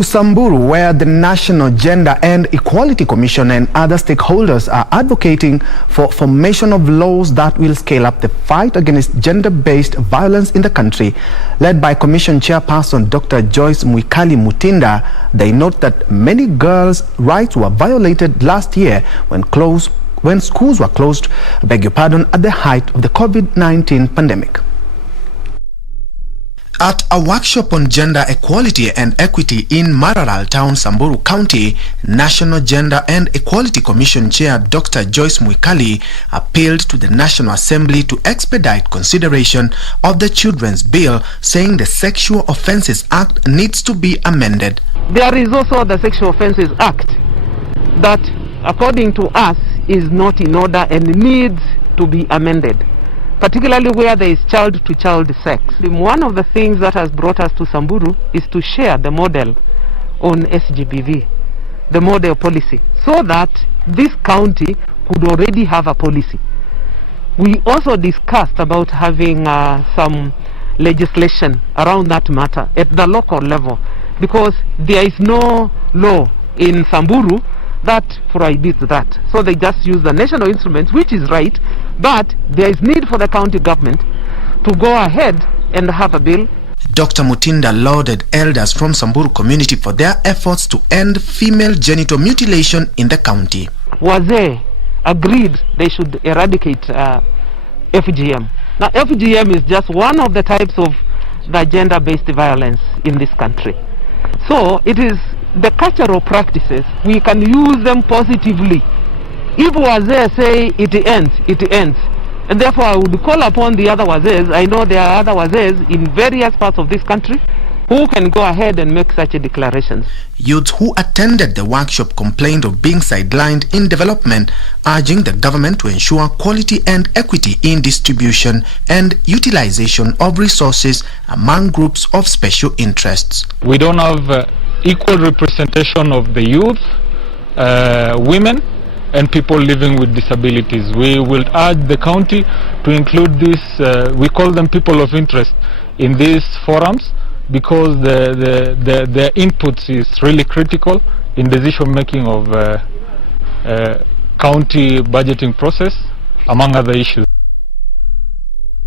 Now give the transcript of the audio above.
Samburu, where the National Gender and Equality Commission and other stakeholders are advocating for formation of laws that will scale up the fight against gender-based violence in the country. Led by Commission chairperson Dr Joyce Mwikali Mutinda, they note that many girls' rights were violated last year when schools were closed, at the height of the COVID-19 pandemic. At a workshop on gender equality and equity in Mararal Town, Samburu County, National Gender and Equality Commission Chair Dr Joyce Mwikali appealed to the National Assembly to expedite consideration of the Children's Bill, saying the Sexual Offences Act needs to be amended. There is also the Sexual Offences Act that, according to us, is not in order and needs to be amended, particularly where there is child-to-child sex. One of the things that has brought us to Samburu is to share the model on SGBV, the model policy, so that this county could already have a policy. We also discussed about having some legislation around that matter at the local level, because there is no law in Samburu that prohibits that. So they just use the national instruments, which is right, but there is need for the county government to go ahead and have a bill. Dr Mutinda lauded elders from Samburu community for their efforts to end female genital mutilation in the county. Wazee agreed they should eradicate FGM. Now FGM is just one of the types of the gender-based violence in this country. So it is the cultural practices, we can use them positively. If Wazee say it ends, it ends. And therefore I would call upon the other Wazees, I know there are other Wazees in various parts of this country who can go ahead and make such declarations. Youths who attended the workshop complained of being sidelined in development, urging the government to ensure quality and equity in distribution and utilization of resources among groups of special interests. We don't have equal representation of the youth, women and people living with disabilities. We will urge the county to include this, we call them people of interest, in these forums, because their inputs is really critical in decision making of county budgeting process, among other issues.